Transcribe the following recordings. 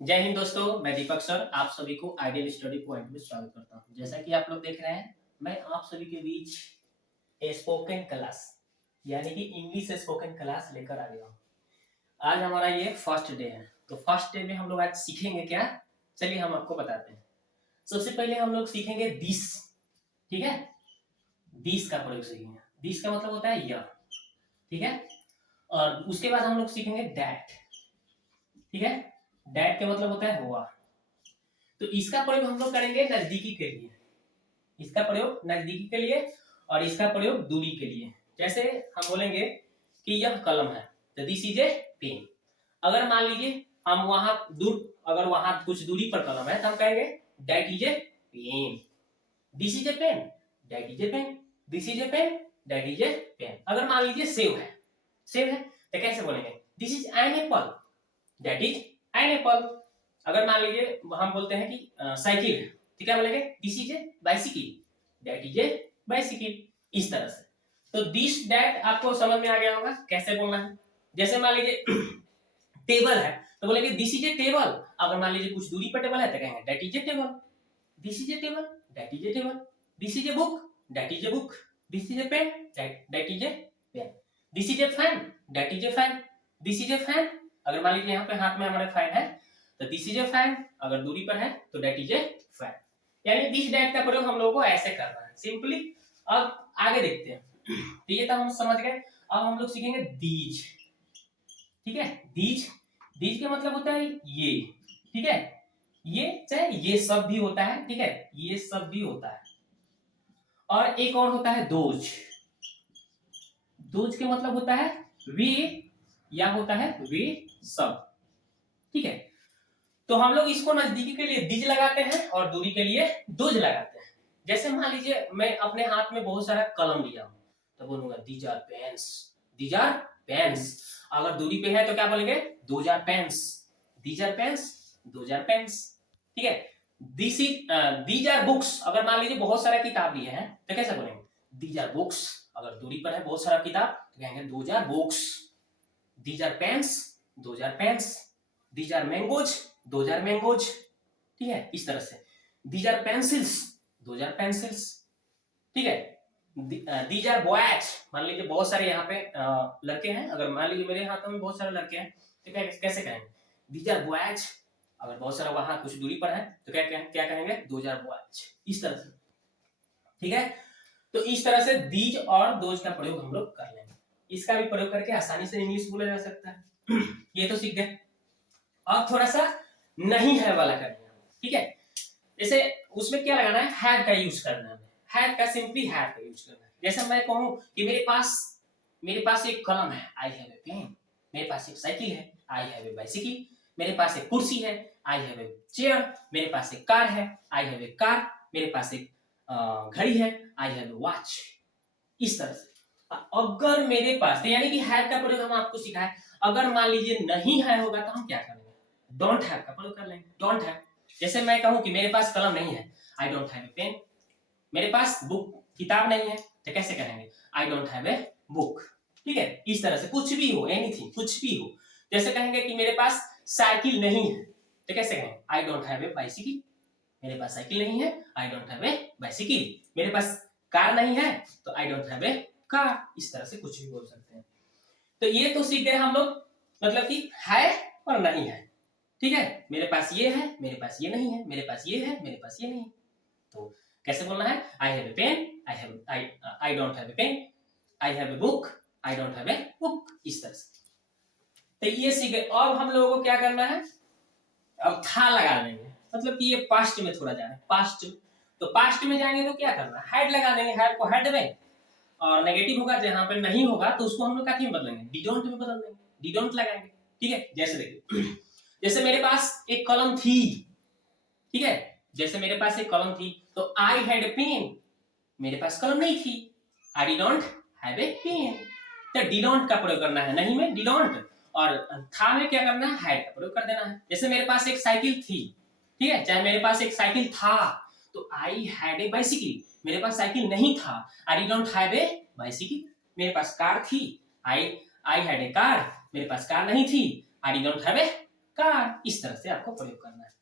जय हिंद दोस्तों, मैं दीपक सर आप सभी को आइडियल स्टडी पॉइंट में स्वागत करता हूं। जैसा कि आप लोग देख रहे हैं, मैं आप सभी के बीच स्पोकन क्लास यानी कि इंग्लिश स्पोकन क्लास लेकर आ गया हूं। आज हमारा ये फर्स्ट डे है, तो फर्स्ट डे में हम लोग आज सीखेंगे क्या। चलिए हम आपको बताते हैं। सबसे पहले हम लोग सीखेंगे दिस। ठीक है, दिस का प्रयोग सीखेंगे। दिस का मतलब होता है यह। ठीक है, और उसके बाद हम लोग सीखेंगे दैट। ठीक है, दैट का मतलब होता है हुआ। तो इसका प्रयोग हम लोग करेंगे नजदीकी के लिए, इसका प्रयोग नजदीकी के लिए और इसका प्रयोग दूरी के लिए। जैसे हम बोलेंगे कि यह कलम है, तो दिस इज ए पेन। अगर मान लीजिए हम वहां दूर, अगर वहां कुछ दूरी पर कलम है तो हम कहेंगे that is a pen. This is a pen, that is a pen, this is a pen, that is a pen. अगर मान लीजिए सेव है, सेव है तो कैसे बोलेंगे this is an apple, that is an apple. अगर मान लीजिए हम बोलते हैं कि साइकिल है, तो क्या बोलेंगे this is A bicycle, that is A bicycle. इस तरह से तो दिस दैट आपको समझ में आ गया होगा कैसे बोलना है। जैसे मान लीजिए टेबल है तो बोलेंगे दिस इज ए टेबल। अगर मान लीजिए कुछ दूरी पर टेबल है तो कहेंगे that is a table, this is a table, that is a table, this is a book, that is a book, this is a pen, that is a pen, this is a fan, that is a fan, this is a fan. अगर मान लीजिए यहाँ पे हाथ में हमारे fan है तो दिस इज ए फैन, अगर दूरी पर है तो दैट इज ए फैन। यानी दिस दैट का प्रयोग हम लोगों को ऐसे करना है सिंपली। अब आगे देखते हैं। तो ये तो हम समझ गए। अब हम लोग सीखेंगे दीज। ठीक है, दीज, दीज का मतलब होता है ये। ठीक है, ये चाहे ये सब भी होता है। ठीक है, ये सब भी होता है। और एक और होता है दोज। दोज के मतलब होता है वे, या होता है वे सब। ठीक है, तो हम लोग इसको नजदीकी के लिए दिज लगाते हैं और दूरी के लिए दोज लगाते हैं। जैसे मान लीजिए मैं अपने हाथ में बहुत सारा कलम लिया हूं तो बोलूंगा these are pens, these are pens. अगर दूरी पे है तो क्या बोलेंगे those are pens, these are pens, those are pens. ठीक है, this is these are books. अगर मान लीजिए बहुत सारा किताब लिए हैं तो कैसे बोलेंगे दीज आर बुक्स। अगर दूरी पर है बहुत सारा किताब तो कहेंगे those are books. These are pens, those are pens, these are mangoes, those are mangoes. ठीक है, इस तरह से these are pencils, those are pencils. ठीक है, दीज आर बॉयज। मान लीजिए बहुत सारे यहाँ पे लड़के हैं, अगर मान लीजिए मेरे हाथों में बहुत सारे लड़के हैं तो कैसे कहेंगे दीज आर बॉयज। अगर बहुत सारा वहां कुछ दूरी पर है तो क्या कहेंगे दोज आर बॉयज। इस तरह से। ठीक है, तो इस तरह से दीज और दोज का प्रयोग हम लोग कर लेंगे। इसका भी प्रयोग करके आसानी से इंग्लिश बोला जा सकता है। ये तो सीख गए। अब थोड़ा सा नहीं है वाला करना है। ठीक है, जैसे उसमें क्या लगाना है हैव का यूज करना है। हैव का सिंपली हैव का यूज करना है। जैसे मैं कहूं कि मेरे पास एक कलम है, आई हैव ए पेन। मेरे पास एक साइकिल है, आई हैव ए बाइसिकल। मेरे पास एक कुर्सी है, आई हैव ए चेयर। मेरे पास एक कार है, आई हैव ए कार। मेरे पास एक घड़ी है, आई हैव ए वॉच। इस तरह से अगर मेरे पास तो यानी कि हैव का प्रयोग हम आपको सिखाए। अगर मान लीजिए नहीं है होगा तो हम क्या करेंगे डोंट हैव का प्रयोग कर लेंगे। डोंट हैव, जैसे मैं कहूं कि मेरे पास कलम नहीं है, I don't have a pen. मेरे पास बुक किताब नहीं है तो कैसे कहेंगे I don't have a book. ठीक है, इस तरह से कुछ भी हो, एनीथिंग, कुछ भी हो। जैसे कहेंगे कि मेरे पास साइकिल नहीं है तो कैसे कहेंगे I don't have a bicycle. मेरे पास साइकिल नहीं है, I don't have a bicycle. मेरे पास कार नहीं है तो आई डोंट हैव ए कार। इस तरह से कुछ भी बोल सकते हैं। तो ये तो सीख गए हम लोग, मतलब कि है और नहीं है। ठीक है, मेरे पास ये है, मेरे पास ये नहीं है, मेरे पास ये है, मेरे पास ये नहीं है। तो कैसे बोलना है I have a pen, I don't have a pen, I have a book, I don't have a book. इस तरह से तो ये सीख गए। अब हम लोगों को क्या करना है, अब था लगा देंगे। मतलब कि ये पास्ट में थोड़ा जाए, पास्ट। तो पास्ट में जाएंगे तो क्या करना है हैड लगा देंगे। हैड को हेड में, और नेगेटिव होगा जहां पे नहीं होगा तो उसको हम लोग क्या में बदलेंगे डिडोंट में बदल देंगे, डिडोंट लगाएंगे। ठीक है, जैसे देखिए जैसे मेरे पास एक कलम थी। ठीक है, जैसे मेरे पास एक कलम थी तो आई हैड ए पेन। मेरे पास कलम नहीं थी, आई डिडोंट हैव ए पेन। तो डिडोंट का प्रयोग करना है, नहीं में डिडोंट, और था में क्या करना है हैड का प्रयोग कर देना है। जैसे मेरे पास एक साइकिल थी, ठीक है, चाहे मेरे पास एक साइकिल था तो आई हैड ए बाइसिकल। मेरे पास साइकिल नहीं था, आई डिडोंट हैव ए बाइसिकल। मेरे पास कार थी, आई आई हैड ए कार। मेरे पास कार नहीं थी, आई डिडोंट हैव ए कार। इस तरह से आपको प्रयोग करना है,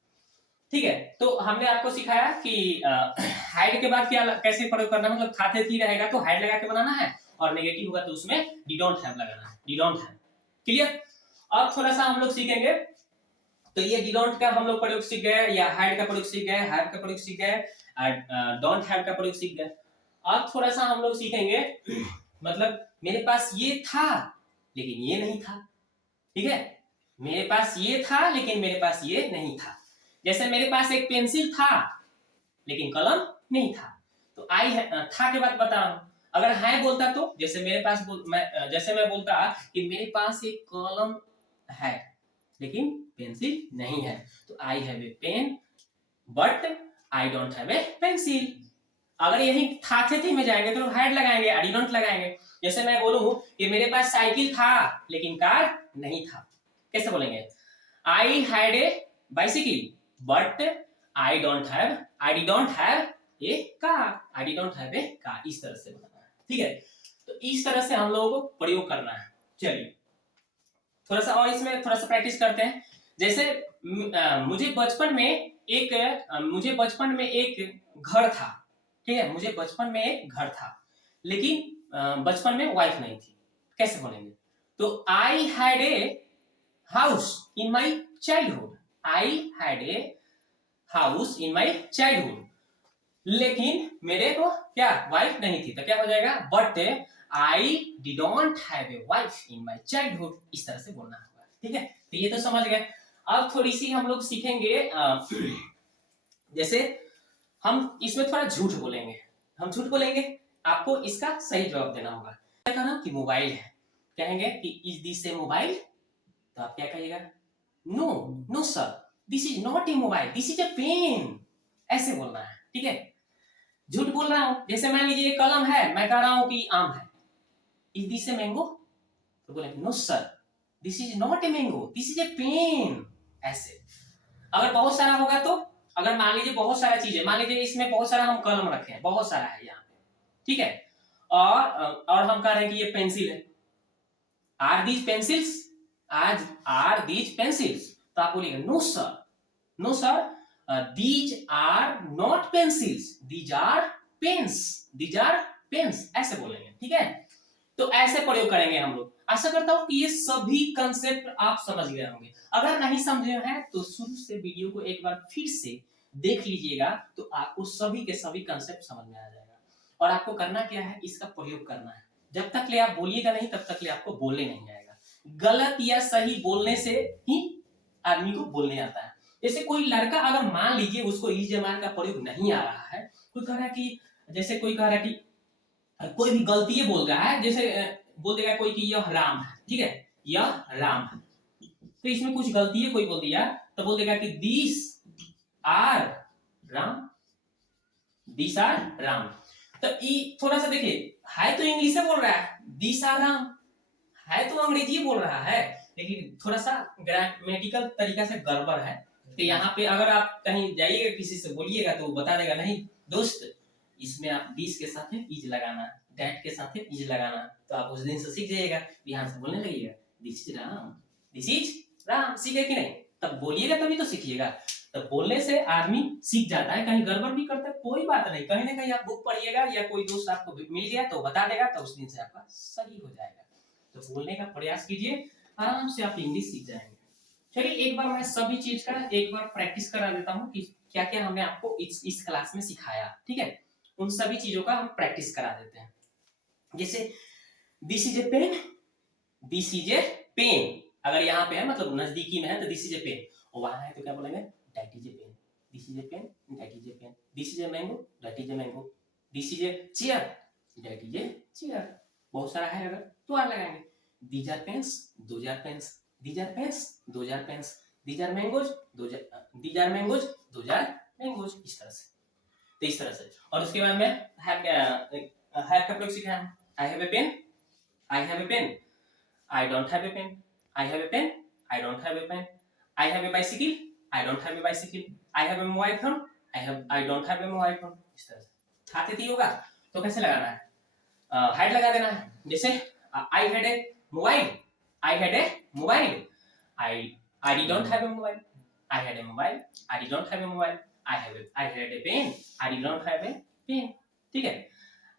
ठीक है। तो हमने आपको सिखाया कि हाइड के बाद क्या कैसे प्रयोग करना है, मतलब था थे थी रहेगा तो हाइड लगा के बनाना है, और नेगेटिव होगा तो उसमें डी डोंट हैव लगाना है, डी डोंट हैव। क्लियर। अब थोड़ा सा हम लोग सीखेंगे, तो ये डी डोंट का हम लोग प्रयोग सीख गए, या हाइड का प्रयोग सीख गए, हैव का प्रयोग सीख गए, डोंट हैव का प्रयोग सीख गए। अब थोड़ा सा हम लोग सीखेंगे, मतलब मेरे पास ये था लेकिन ये नहीं था, ठीक है। मेरे पास ये था लेकिन मेरे पास ये नहीं था। जैसे मेरे पास एक पेंसिल था लेकिन कलम नहीं था, तो आई था के बाद बता रहा हूं। अगर है बोलता तो जैसे मेरे पास जैसे मैं बोलता कि मेरे पास एक कलम है लेकिन पेंसिल नहीं है, तो आई have a pen but I don't have A pencil. अगर यही था थे थी में जाएंगे तो हैड लगाएंगे, आई डोंट लगाएंगे। जैसे मैं बोलूं कि मेरे पास साइकिल था लेकिन कार नहीं था, कैसे बोलेंगे? I had a bicycle but I don't have A car, I don't have A car. इस तरह से बनाना है, ठीक है। तो इस तरह से हम लोगों को प्रयोग करना है। चलिए थोड़ा सा और इसमें थोड़ा सा प्रैक्टिस करते हैं। जैसे मुझे बचपन में एक घर था, ठीक है। मुझे बचपन में एक घर था लेकिन बचपन में वाइफ नहीं थी, कैसे बोलेंगे? तो I had a house in my childhood, I had a house in my childhood, लेकिन मेरे को क्या वाइफ नहीं थी, तो क्या हो जाएगा? But I didn't have a wife in my childhood. इस तरह से बोलना होगा, ठीक है। तो ये तो समझ गए। अब थोड़ी सी हम लोग सीखेंगे, जैसे हम इसमें थोड़ा झूठ बोलेंगे, हम झूठ बोलेंगे, आपको इसका सही जवाब देना होगा। क्या कहना कि मोबाइल है, कहेंगे कि इज दिस ए मोबाइल, तो आप क्या कहिएगा? No no sir, this is not a mobile, this is a pen. ऐसे बोलना है, ठीक है। झूठ बोल रहा हूं, जैसे मान लीजिए कलम है, मैं कह रहा हूं कि आम है, इज दिस ए मैंगो, तो बोले no sir, this is not a mango, this is a pen. ऐसे। अगर बहुत सारा होगा तो, अगर मान लीजिए बहुत सारा चीज है, मान लीजिए इसमें बहुत सारा हम कलम रखे हैं, बहुत सारा है यहाँ पे, ठीक है। और हम कह रहे हैं कि ये पेंसिल है, आर दीज पेंसिल्स, आज आर दीज पेंसिल्स, तो आप बोलिएगा no sir, no sir, these are not pencils, these are pens, these are pens. ऐसे बोलेंगे, ठीक है। तो ऐसे प्रयोग करेंगे हम लोग। आशा करता हूं कि ये सभी कंसेप्ट आप समझ गए होंगे। अगर नहीं समझे हैं तो शुरू से वीडियो को एक बार फिर से देख लीजिएगा, तो आपको सभी के सभी कंसेप्ट समझ में आ जाएगा। और आपको करना क्या है, इसका प्रयोग करना है। जब तक ले आप बोलिएगा नहीं, तब तक ले आपको बोलने नहीं आएगा। गलत या सही बोलने से ही आदमी को बोलने आता है। जैसे कोई लड़का अगर मान लीजिए उसको ई जमान का प्रयोग नहीं आ रहा है, कोई कह रहा है कि, जैसे कोई कह रहा है कि कोई भी गलती बोल रहा है, जैसे बोल देगा कोई कि यह राम है, ठीक है, यह राम है, तो इसमें कुछ गलती कोई बोल दिया, तो बोल देगा कि this are Ram, this are Ram. तो थोड़ा सा देखिए, है तो इंग्लिश से बोल रहा है, दिस आर राम, है तो अंग्रेजी बोल रहा है, लेकिन थोड़ा सा ग्रामेटिकल तरीका से गड़बड़ है। तो यहाँ पे अगर आप कहीं जाइएगा, किसी से बोलिएगा तो बता देगा, नहीं दोस्त, इसमें आप दिस के साथ इज लगाना, दैट के साथ इज लगाना, तो आप उस दिन से सीख जाइएगा, ध्यान से बोलने लगिएगा, this is Ram, this is Ram. सीखे कि नहीं? तब बोलिएगा तभी तो सीखिएगा। तो बोलने से आदमी सीख जाता है। कहीं गड़बड़ भी करता है, कोई बात नहीं, कहीं ना कहीं आप बुक पढ़िएगा या कोई दोस्त आपको मिल गया तो बता देगा, तो उस दिन से आपका सही हो जाएगा। तो बोलने का प्रयास कीजिए, आराम से आप इंग्लिश सीख जाएंगे। चलिए एक बार मैं सभी चीज का एक बार प्रैक्टिस करा देता हूँ कि क्या क्या हमने आपको इस क्लास में सिखाया, ठीक है। उन सभी चीजों का हम प्रैक्टिस करा देते हैं। जैसे this is a pen, this is a pen, अगर यहाँ पे है मतलब नजदीकी में है तो दिस इज ए पेन, और वहां है तो क्या बोलेंगे? That is a pen, this is a pen, that is a pen, this is a mango, that is a mango, this is a chair, that is a chair. बहुत सारा है अगर तो आ लगाएंगे, these are pens, those are pens, these are pens, those are pens, these are mangoes, these are mangoes, those are mangoes. इस तरह से, तो इस तरह से। और उसके बाद में हैव का प्रयोग सीखा है। I have a pen, I have a pen, I don't have a pen, I have a pen, I don't have a pen, I have a bicycle, I don't have a bicycle, I have a mobile phone, I don't have a mobile phone. इस तरह से खाते थी होगा तो कैसे लगाना है? हैड लगा देना है। जैसे I had a mobile, I had a mobile, I did not have a mobile. I had a mobile. I did not have a mobile. I had a pen. I did not have a pen. ठीक है.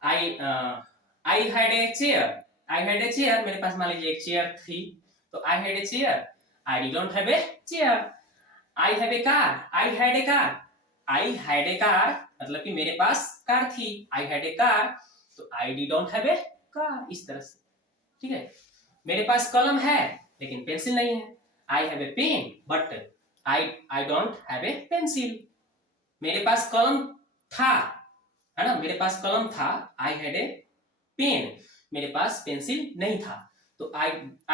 I had a chair. I had a chair. मेरे पास मान लीजिए एक chair थी, तो I had a chair. I did not have a chair. I have a car. I had a car. I had a car मतलब कि मेरे पास car थी. I had a car. तो I did not have a car. इस तरह से. ठीक है. मेरे पास कलम है लेकिन पेंसिल नहीं है. I have a pen but I don't have a pencil. मेरे पास कलम था, है ना, मेरे पास कलम था. I had a pen. मेरे पास पेंसिल नहीं था, तो I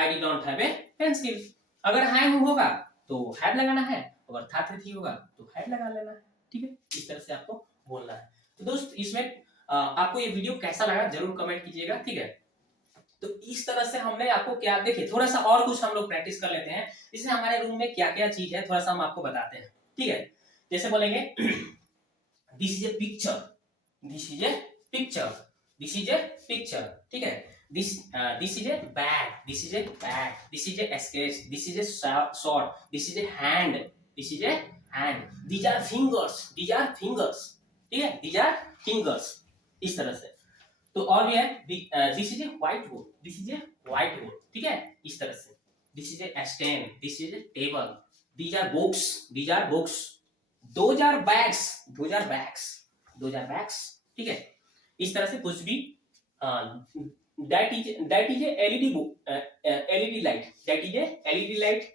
did not have a pencil. अगर हैव होगा तो हैव लगाना है, अगर था थी होगा तो हैड लगा लेना है. ठीक है, इस तरह से आपको बोलना है. तो दोस्त इसमें आपको ये वीडियो कैसा लगा जरूर कमेंट कीजिएगा. ठीक है, तो इस तरह से हमने आपको क्या, देखिए थोड़ा सा और कुछ हम लोग प्रैक्टिस कर लेते हैं. इसमें हमारे रूम में क्या क्या चीज है थोड़ा सा हम आपको बताते हैं. ठीक है, जैसे बोलेंगे this is A picture. This is A picture. This is A picture. ठीक है, this is A bag. This is A bag. This is A sketch. This is A shot. This is A hand. This is A hand. These our fingers. These our fingers. ठीक है, these our fingers. इस तरह से. तो और भी है, this is a whiteboard. This is a whiteboard. ठीक है, इस तरह से. This is a stand. This is a table. These are books. These are books. Those are bags. Those are bags. Those are bags. ठीक है, इस तरह से कुछ भी. That is a LED book. LED light. That is a LED light.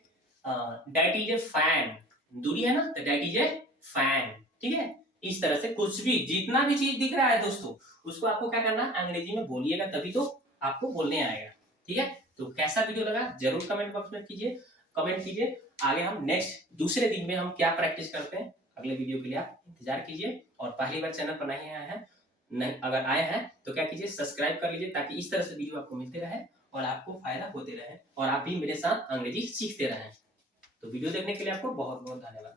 That is a fan. दूरी है ना, तो दैट इज ए फैन. ठीक है, इस तरह से कुछ भी जितना भी चीज दिख रहा है दोस्तों, उसको आपको क्या करना है, अंग्रेजी में बोलिएगा, तभी तो आपको बोलने आएगा. ठीक है, तो कैसा वीडियो लगा जरूर कमेंट बॉक्स में कीजिए, कमेंट कीजिए. आगे हम नेक्स्ट दूसरे दिन में हम क्या प्रैक्टिस करते हैं, अगले वीडियो के लिए आप इंतजार कीजिए. और पहली बार चैनल पर नहीं आए हैं, नहीं अगर आए हैं तो क्या कीजिए, सब्सक्राइब कर लीजिए, ताकि इस तरह से वीडियो आपको मिलते रहे और आपको फायदा होते रहे और आप भी मेरे साथ अंग्रेजी सीखते रहें. तो वीडियो देखने के लिए आपको बहुत बहुत धन्यवाद.